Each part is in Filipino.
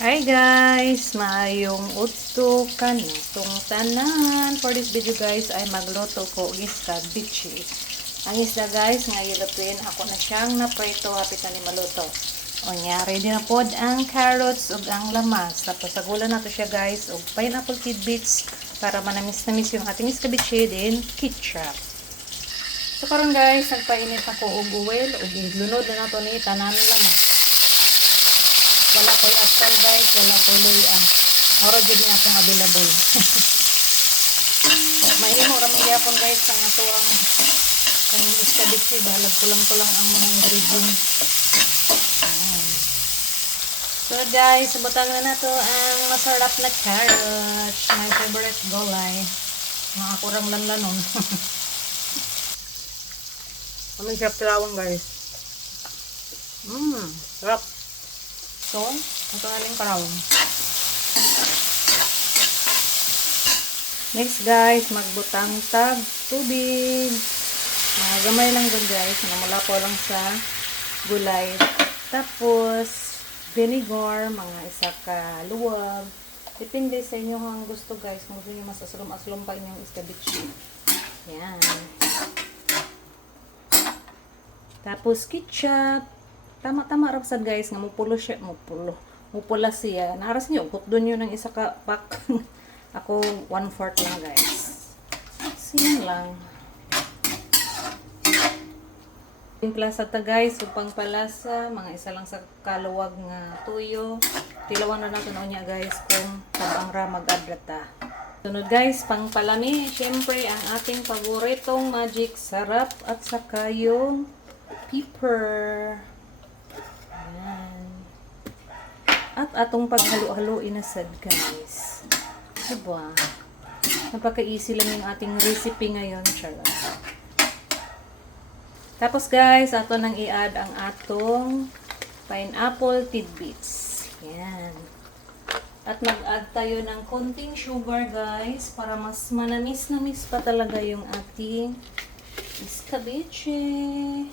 Hi guys! Maayong udto kanitong tanan. For this video guys ay magluto ko isda bichi. Ang isda guys nga ilupin ako na siyang naprito hapit na ni maluto. O nya, ready na pod ang carrots ug ang lamas. Tapos sagulan nato siya guys ug pineapple tidbits para manamis-namis yung ating isda bichi din ketchup. So karon guys, nagpainit ako og oil ug ilunod na nato ni tanan lamas. Wala ko'y asal guys, wala ko'y luyan. Moro dyan niya akong available. Mahimo ramang yapon guys, ang ato ang kaning iskabitsi. Bahalag ko lang ang mga ingredients. So guys, subutang na nato ang masarap na carrots. My favorite gulay. Mga kurang lanlanon. Kami siya pilawon guys. Sarap. So, ito aling karawang. Next guys, magbutang tag tubig. Magamay lang dyan guys. Namula po lang sa gulay. Tapos, vinegar, mga isa ka luwag. Depende sa inyo ang gusto guys. Kung gusto nyo mas aslom-aslom pa inyong iskabitsi. Yan. Tapos, ketchup. Tama-tama rapsad guys, nga mupulo siya, mupula siya. Naras niyo, doon yun ng isa ka pack. Ako, 1/4 lang guys. So, yun lang. Timpla sa ta guys, upang palasa, mga isa lang sa kaluwag nga tuyo. Tilawan na natin niya guys kung tabang ra mag-adrata. Sunod guys, pang palami, syempre ang ating paboritong magic sarap at saka yung pepper. At atong paghalo-haloin na sad guys. Diba? Napaka-easy lang yung ating recipe ngayon. Charot. Tapos guys, ato nang i-add ang atong pineapple tidbits. Yan. At mag-add tayo ng konting sugar guys para mas manamis-namis pa talaga yung ating iskabeche.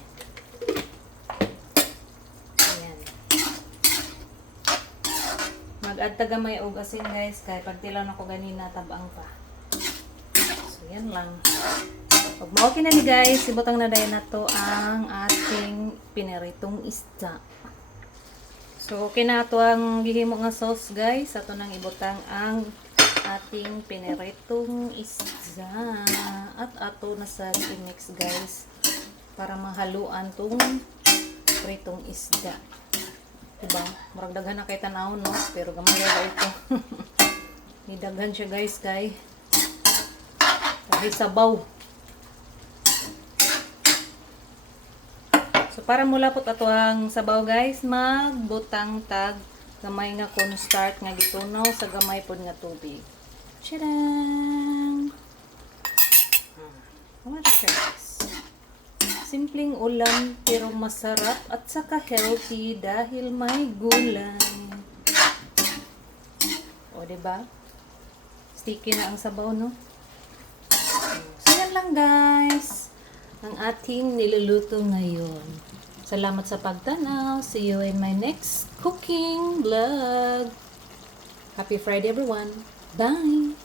Mag-add tagamay og asin guys kay pagtilaw na ko ganina tabang pa. So yan lang. Pag mao kina ni guys, ibutang na dayon nato ang ating piniritong isda. So okay na ato ang gihimo nga sauce guys. Ato nang ibutang ang ating piniritong isda at ato na sa i-mix guys para mahaluan tong pritong isda. Diba? Murag daghan na kay tanawon no, pero gamay ra ito. Nidaghan siya guys kay sabaw. So para mulapot ato ang sabaw guys, magbutang tag gamay nga cornstarch nga gitunaw sa gamay pod nga tubig. Tadang! Ano siya guys? Simpleng ulam pero masarap at saka healthy dahil may gulay. O diba? Sticky na ang sabaw no? So yan lang guys. Ang ating niluluto ngayon. Salamat sa pagtanaw. See you in my next cooking vlog. Happy Friday everyone. Bye!